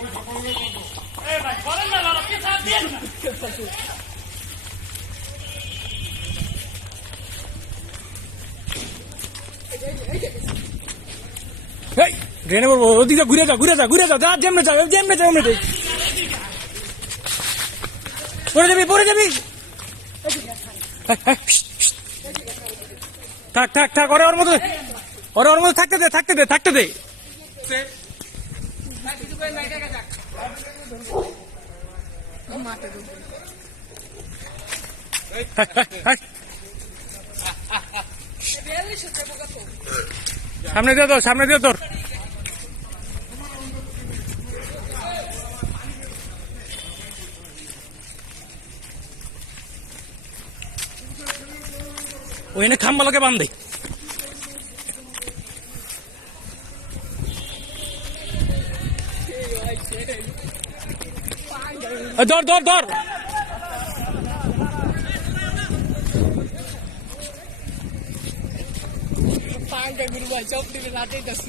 এই ড্রেনে ওদিকে ঘুরে যা ঘুরে যা ঘুরে যা যা জেমে যা, যেমনে যা এমনি পড়ে যাবি পড়ে যাবি। থাক থাক থাক, ওরে ওর মতো, ওরে ওর মতো থাকতে দে থাকতে দে থাকতে দে। সামনে দিয়ে তোর সামনে দিয়ে তোর ওইখানে খাম্বালাকে বান্ধে दौड़ दौड़ दौड़। गुरु भाई चौपड़ी में लाते दस